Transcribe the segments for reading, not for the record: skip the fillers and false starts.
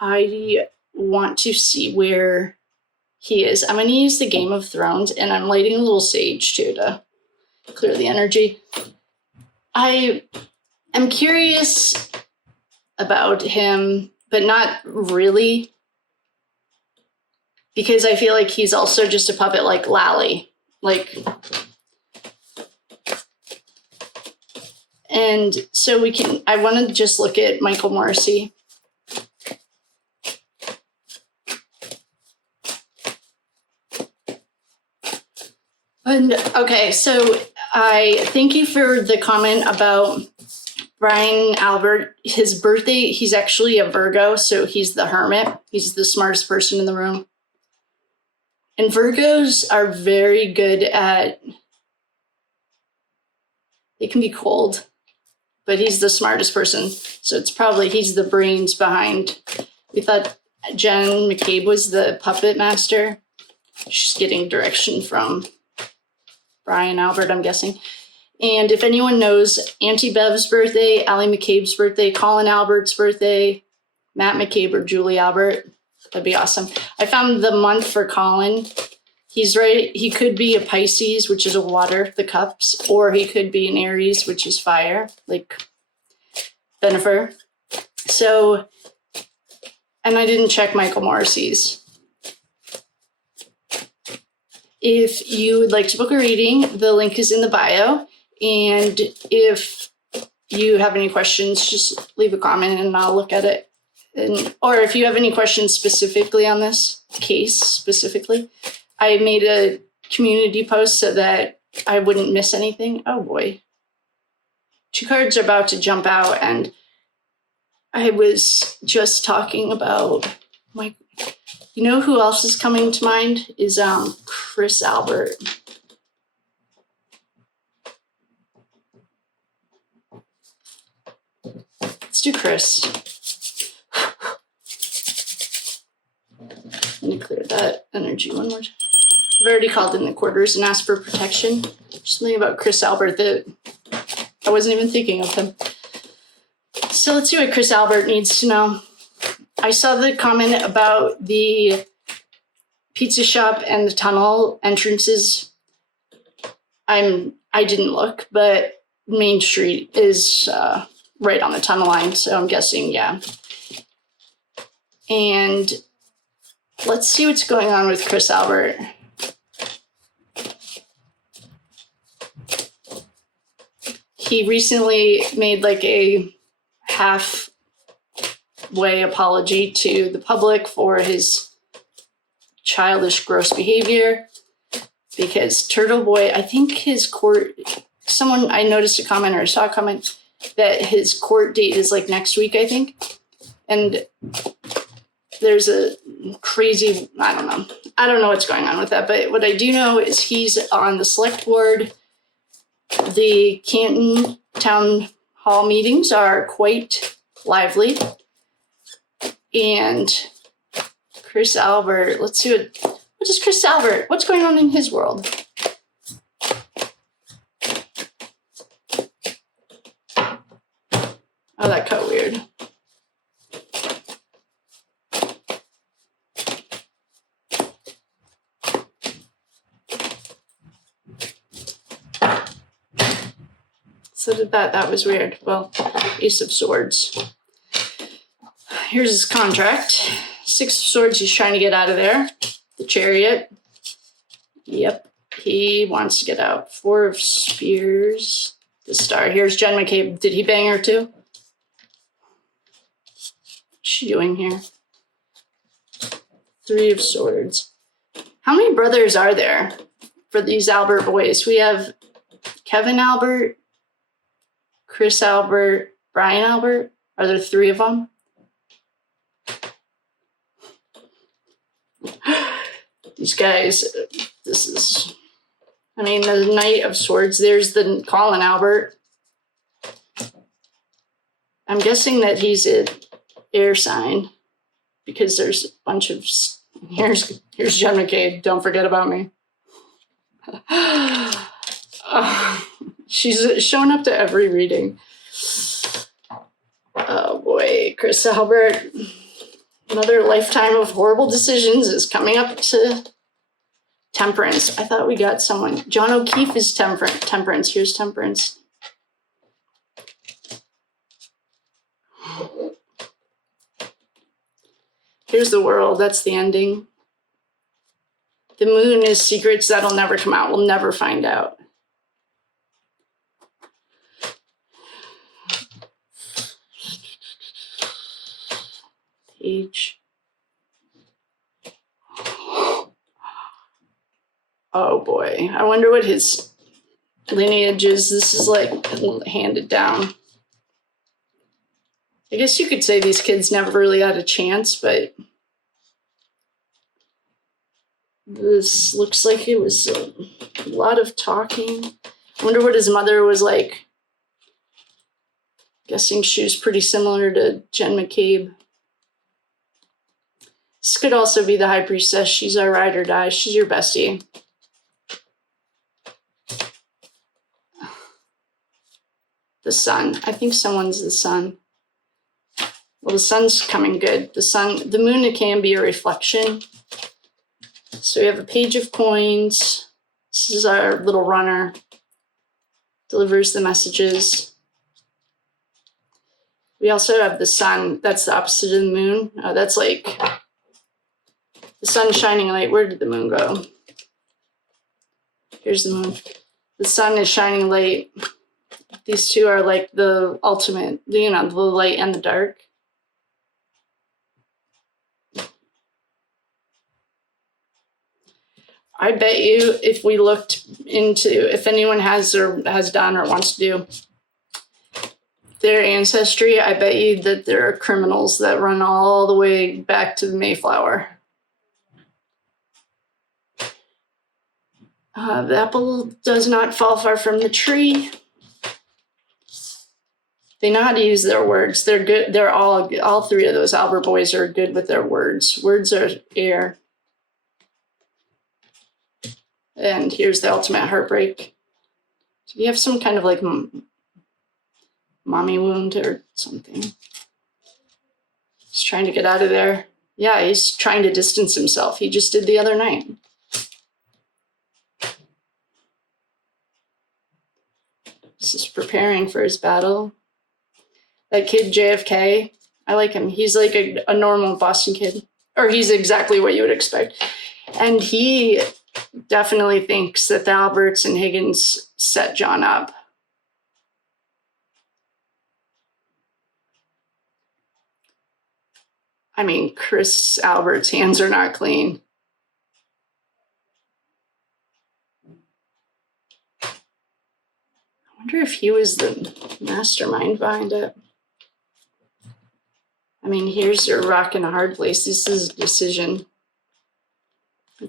I want to see where he is. I'm going to use the Game of Thrones, and I'm lighting a little sage too to clear the energy. I am curious about him, but not really, because I feel like he's also just a puppet like Lally. And so I want to just look at Michael Morrissey. And okay, so I thank you for the comment about Brian Albert. His birthday, he's actually a Virgo, so he's the hermit. He's the smartest person in the room. And Virgos are very good at, they can be cold, but he's the smartest person. So it's probably, he's the brains behind. We thought Jen McCabe was the puppet master. She's getting direction from Brian Albert, I'm guessing. And if anyone knows Auntie Bev's birthday, Allie McCabe's birthday, Colin Albert's birthday, Matt McCabe or Julie Albert, that'd be awesome. I found the month for Colin. He's right. He could be a Pisces, which is a water, the cups, or he could be an Aries, which is fire, like Bennifer. So, and I didn't check Michael Morrissey's. If you would like to book a reading, the link is in the bio. And if you have any questions, just leave a comment and I'll look at it. Or if you have any questions specifically on this case specifically, I made a community post so that I wouldn't miss anything. Oh boy. 2 cards are about to jump out, and I was just talking about you know who else is coming to mind is Chris Albert. Let's do Chris. Let me clear that energy one more time. I've already called in the quarters and asked for protection. Something about Chris Albert that I wasn't even thinking of him. So let's see what Chris Albert needs to know. I saw the comment about the pizza shop and the tunnel entrances. I didn't look, but Main Street is right on the tunnel line, so I'm guessing, yeah. And let's see what's going on with Chris Albert. He recently made like a halfway apology to the public for his childish, gross behavior, because Turtleboy, I think his court, I noticed a comment or saw a comment that his court date is like next week, I think. And there's a crazy, I don't know what's going on with that, but what I do know is he's on the select board. The Canton town hall meetings are quite lively. And Chris Albert, let's see what is Chris Albert? What's going on in his world? Oh, that cut weird. So did that. That was weird. Well, Ace of Swords. Here's his contract. 6 of Swords, he's trying to get out of there. The Chariot. Yep, he wants to get out. 4 of Spears. The Star. Here's Jen McCabe. Did he bang her too? What's she doing here? 3 of Swords. How many brothers are there for these Albert boys? We have Kevin Albert, Chris Albert, Brian Albert. Are there 3 of them? These guys, this is, I mean, the Knight of Swords, there's the Colin Albert. I'm guessing that he's an air sign because there's a bunch of, here's Jen McCabe, don't forget about me. She's showing up to every reading. Oh boy, Chris Albert. Another lifetime of horrible decisions is coming up to Temperance. I thought we got someone. John O'Keefe is Temperance. Here's Temperance. Here's the World. That's the ending. The Moon is secrets that'll never come out. We'll never find out. Page. Oh boy. I wonder what his lineage is. This is like handed down. I guess you could say these kids never really had a chance, but this looks like it was a lot of talking. I wonder what his mother was like. Guessing she was pretty similar to Jen McCabe. This could also be the High Priestess. She's our ride or die. She's your bestie. The Sun. I think someone's the Sun. Well, the Sun's coming good. The Moon, it can be a reflection. So we have a Page of Coins. This is our little runner. Delivers the messages. We also have the Sun. That's the opposite of the Moon. That's like the Sun shining light. Where did the Moon go? Here's the Moon. The Sun is shining light. These two are like the ultimate, the light and the dark. I bet you if we looked into, if anyone has done or wants to do their ancestry, I bet you that there are criminals that run all the way back to the Mayflower. The apple does not fall far from the tree. They know how to use their words. They're good. They're all three of those Albert boys are good with their words. Words are air. And here's the ultimate heartbreak. Do you have some kind of like mommy wound or something? He's trying to get out of there. Yeah, he's trying to distance himself. He just did the other night. This is preparing for his battle. That kid, JFK, I like him. He's like a normal Boston kid. Or he's exactly what you would expect. And he definitely thinks that the Alberts and Higgins set John up. I mean, Chris Albert's hands are not clean. I wonder if he was the mastermind behind it. I mean, here's your rock and a hard place. This is a decision.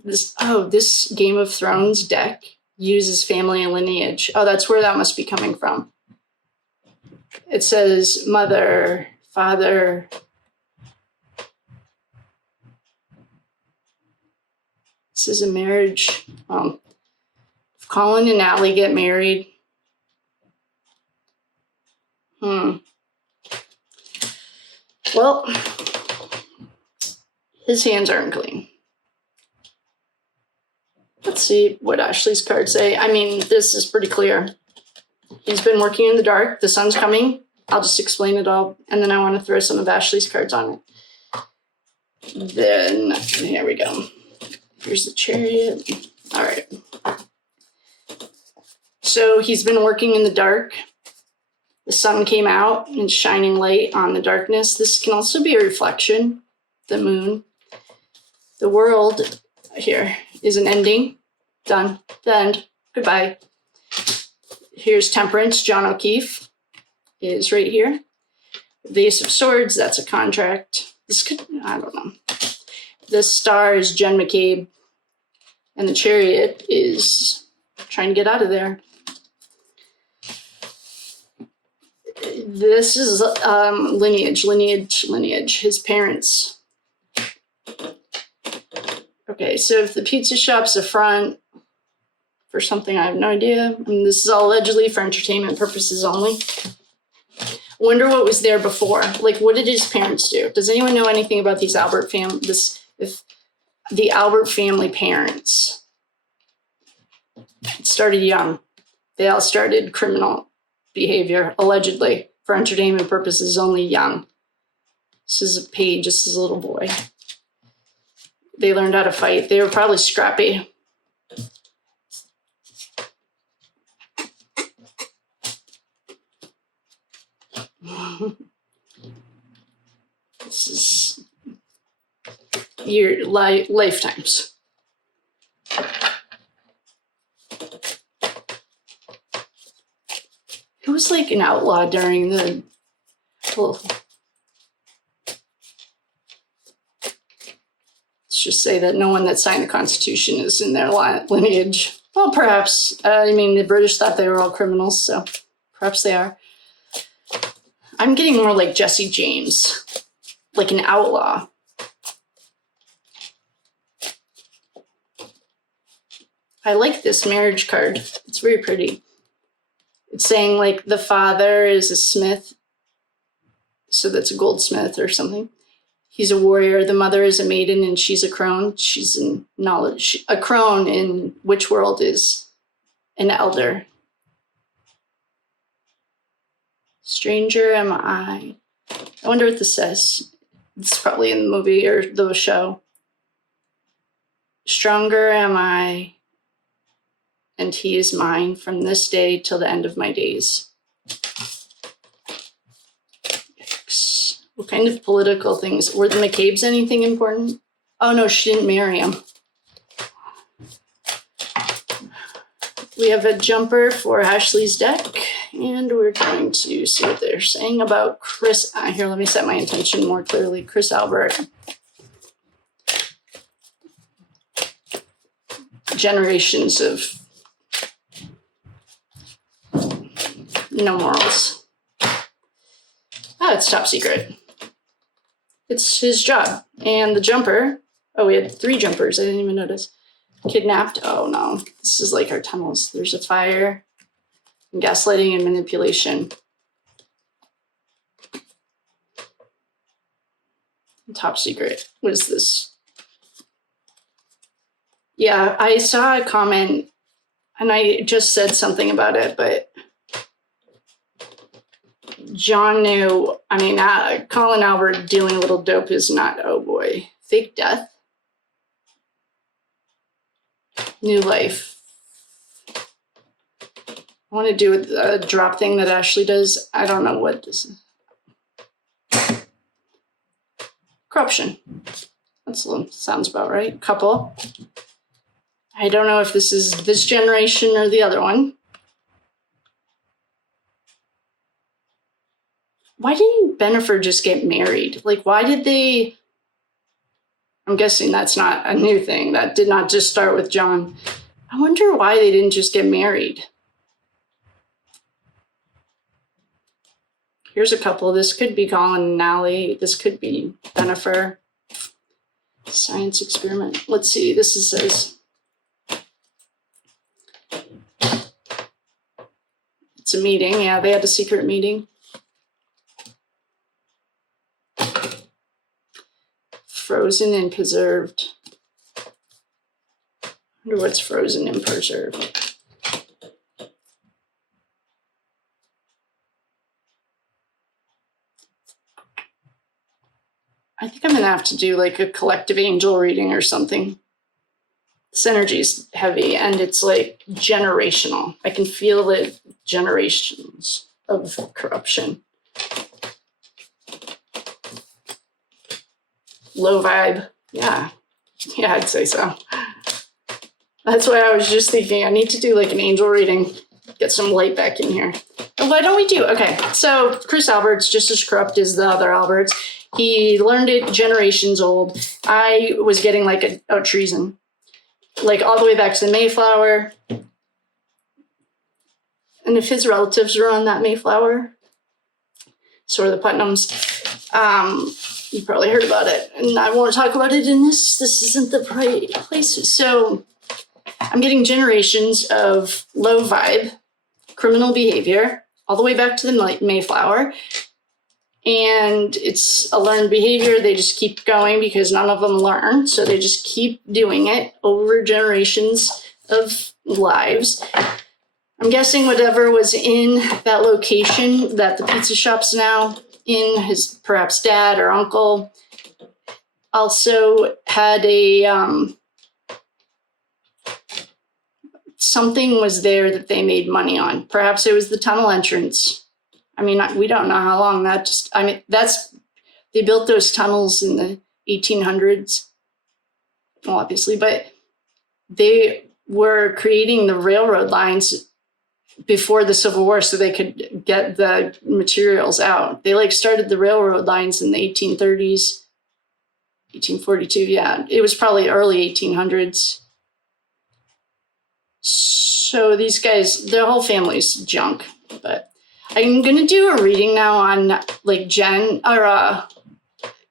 This Game of Thrones deck uses family and lineage. Oh, that's where that must be coming from. It says mother, father. This is a marriage. If Colin and Allie get married. Well, his hands aren't clean. Let's see what Ashley's cards say. I mean, this is pretty clear. He's been working in the dark. The sun's coming. I'll just explain it all. And then I want to throw some of Ashley's cards on it. Then, here we go. Here's the Chariot. All right. So he's been working in the dark. The sun came out and shining light on the darkness. This can also be a reflection, the moon. The world here is an ending. Done. The end. Goodbye. Here's Temperance. John O'Keefe is right here. The Ace of Swords, that's a contract. This could, I don't know. The Star is Jen McCabe. And the Chariot is trying to get out of there. This is lineage, his parents. Okay, so if the pizza shop's a front for something, I have no idea. I mean, this is all allegedly for entertainment purposes only. Wonder what was there before. Like, what did his parents do? Does anyone know anything about these Albert family? If the Albert family parents started young, they all started criminal behavior, allegedly, for entertainment purposes, only young. This is a page. This is a little boy. They learned how to fight. They were probably scrappy. This is your lifetimes. Who was like an outlaw during the... Well, let's just say that no one that signed the Constitution is in their lineage. Well, perhaps. I mean, the British thought they were all criminals, so perhaps they are. I'm getting more like Jesse James, like an outlaw. I like this marriage card. It's very pretty. It's saying like the father is a smith, so that's a goldsmith or something. He's a warrior. The mother is a maiden and she's a crone. She's in knowledge. A crone in which world is an elder. Stranger am I. I wonder what this says. It's probably in the movie or the show. Stronger am I, and he is mine from this day till the end of my days. Yikes. What kind of political things? Were the McCabe's anything important? Oh no, she didn't marry him. We have a jumper for Ashley's deck, and we're going to see what they're saying about Chris. Here, let me set my intention more clearly. Chris Albert. Generations of no morals. Oh, it's top secret. It's his job. And the jumper, oh, we had 3 jumpers. I didn't even notice. Kidnapped. Oh no, this is like our tunnels. There's a fire, and gaslighting and manipulation. Top secret. What is this? Yeah, I saw a comment and I just said something about it, but John knew. I mean, Colin Albert dealing a little dope is not, oh boy. Fake death. New life. I want to do a drop thing that Ashley does. I don't know what this is. Corruption. That sounds about right. Couple. I don't know if this is this generation or the other one. Why didn't Bennifer just get married? Like, why did they... I'm guessing that's not a new thing. That did not just start with John. I wonder why they didn't just get married. Here's a couple. This could be Colin and Allie. This could be Bennifer. Science experiment. Let's see. This says... It's a meeting. Yeah, they had a secret meeting. Frozen and preserved. I wonder what's frozen and preserved. I think I'm gonna have to do like a collective angel reading or something. This energy's heavy and it's like generational. I can feel the generations of corruption. Low vibe. Yeah, I'd say so. That's why I was just thinking I need to do like an angel reading, get some light back in here. And why don't we do? Okay, so Chris Albert's just as corrupt as the other Alberts. He learned it generations old. I was getting like a treason, like all the way back to the Mayflower. And if his relatives were on that Mayflower, so are the Putnams. You probably heard about it, and I won't talk about it in this. This isn't the place. So I'm getting generations of low vibe, criminal behavior, all the way back to the Mayflower. And it's a learned behavior. They just keep going because none of them learn. So they just keep doing it over generations of lives. I'm guessing whatever was in that location that the pizza shop's now in, his perhaps dad or uncle, also had a something was there that they made money on. Perhaps it was the tunnel entrance. I mean, we don't know how long that just, I mean, they built those tunnels in the 1800s, well, obviously, but they were creating the railroad lines before the Civil War so they could get the materials out. They started the railroad lines in the 1830s, 1842, yeah. It was probably early 1800s. So these guys, their whole family's junk, but I'm going to do a reading now on Jen or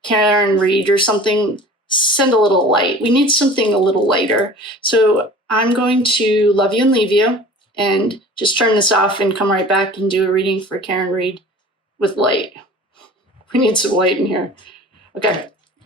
Karen Reed or something. Send a little light. We need something a little lighter. So I'm going to love you and leave you and just turn this off and come right back and do a reading for Karen Reed with light. We need some light in here. Okay.